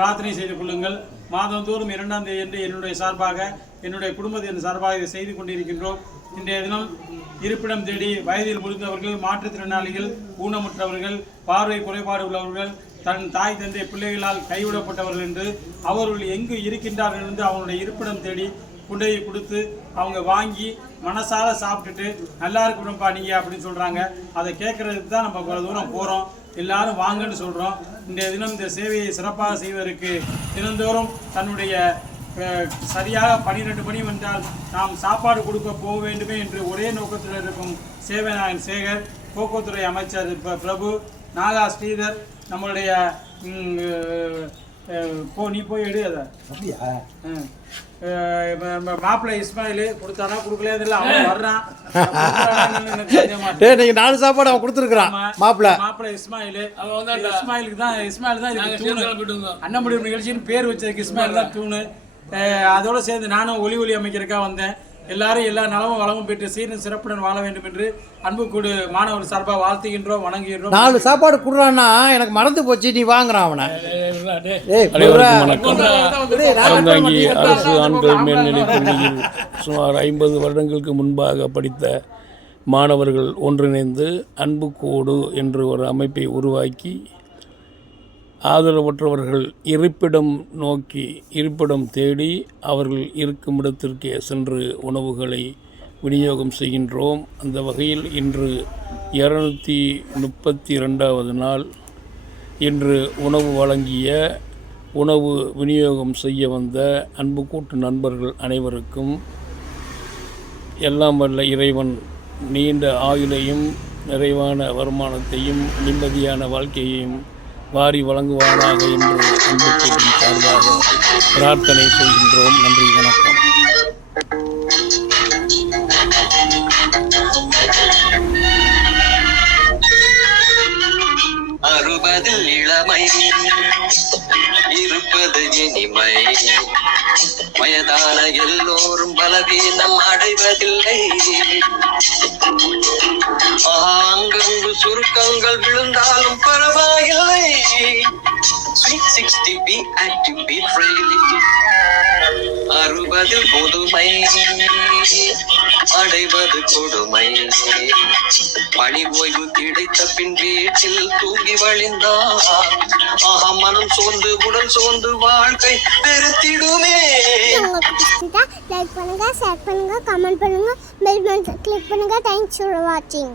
பிரார்த்தனை செய்து கொள்ளுங்கள். மாதந்தோறும் 2ஆம் தேதி என்று என்னுடைய சார்பாக, என்னுடைய குடும்பத்தின் சார்பாக இதை செய்து கொண்டிருக்கின்றோம். இன்றைய தினம் இருப்பிடம் தேடி வயதில் முதிர்ந்தவர்கள், மாற்றுத்திறனாளிகள், ஊனமுற்றவர்கள், பார்வை குறைபாடு உள்ளவர்கள், தன் தாய் தந்தை பிள்ளைகளால் கைவிடப்பட்டவர்கள் என்று அவர்கள் எங்கு இருக்கின்றார்கள் என்று அவங்களுடைய இருப்பிடம் தேடி கொண்டு கொடுத்து அவங்க வாங்கி மனசார சாப்பிட்டுட்டு நல்லா இருக்கணும்ப்பா நீங்கள் அப்படின்னு சொல்கிறாங்க. அதை கேட்கறதுக்கு தான் நம்ம இவ்வளோ தூரம் போகிறோம். எல்லாரும் வாங்கன்னு சொல்கிறோம். இன்றைய தினம் இந்த சேவையை சிறப்பாக செய்வதற்கு தினந்தோறும் தன்னுடைய சரியாக 12 மணி வந்தால் நாம் சாப்பாடு கொடுக்க போக வேண்டுமே என்று ஒரே நோக்கத்தில் இருக்கும் சேவைநாயகன் சேகர், போக்குவரத்துறை அமைச்சர் பிரபு, நாகா ஸ்ரீதர், நம்மளுடைய நீ போய் எடு அதை மாப்பிள்ளை இஸ்மாயில் கொடுத்தானா கொடுக்கல அவன் வர்றான். நீங்க 4 சாப்பாடு அவன் கொடுத்துருக்கான். மாப்பிள்ளை இஸ்மாயிலுக்கு தான் அன்னமுடிவு நிகழ்ச்சின்னு பேர் வச்சதுக்கு இஸ்மாயில் தான் தூணு. அதோடு சேர்ந்து நானும் ஒலி அமைக்கிறதுக்காக வந்தேன். எல்லாரும் எல்லா நலமும் வளமும் பெற்று சீரும் சிறப்புடன் வாழ வேண்டும் என்று அன்பு கூடு மாணவர் சார்பாக வாழ்த்துகின்றோம், வணங்குகின்றோம். 4 சாப்பாடு கொடுறான்னா எனக்கு மறந்து போச்சு, நீ வாங்குறான் அவனை. அறந்தாங்கி அரசு ஆண்கள் மேல்நிலைப் பள்ளியில் சுமார் 50 வருடங்களுக்கு முன்பாக படித்த மாணவர்கள் ஒன்றிணைந்து அன்பு கூடு என்று ஒரு அமைப்பை உருவாக்கி ஆதரவற்றவர்கள் இருப்பிடம் தேடி அவர்கள் இருக்கும் இடத்திற்கே சென்று உணவுகளை விநியோகம் செய்கின்றோம். அந்த வகையில் இன்று 232வது நாள். இன்று உணவு விநியோகம் செய்ய வந்த அன்பு கூட்டு நண்பர்கள் அனைவருக்கும் எல்லாம் வல்ல இறைவன் நீண்ட ஆயுளையும் நிறைவான வருமானத்தையும் நிம்மதியான வாழ்க்கையையும் வாரி வழங்குவாராக என்று அன்பு கூட்டின் சார்பாக பிரார்த்தனை செய்கின்றோம். நன்றி, வணக்கம். அறுபதில் இளமை இருப்பது இனிமை, வயதான எல்லோரும் பலவீனம் அடைவதில்லை. அங்கங்கு சுருக்கங்கள் விழுந்தாலும் பரவாயில்லை. Sweet 60 be active, be freely. 60 புதுமை அடைவது கொடுமை. பணி ஓய்வு கிடைத்த பின் வீட்டில் தூங்கி வழிந்தார். மனம் சோர்ந்து உடல் சோர்ந்து வாழ்க்கை பெருத்திடுமே. லைக் பண்ணுங்க, ஷேர் பண்ணுங்க, கமெண்ட் பண்ணுங்க, பெல் பட்டனை கிளிக் பண்ணுங்க. தேங்க்ஸ் ஃபார் வாட்சிங்.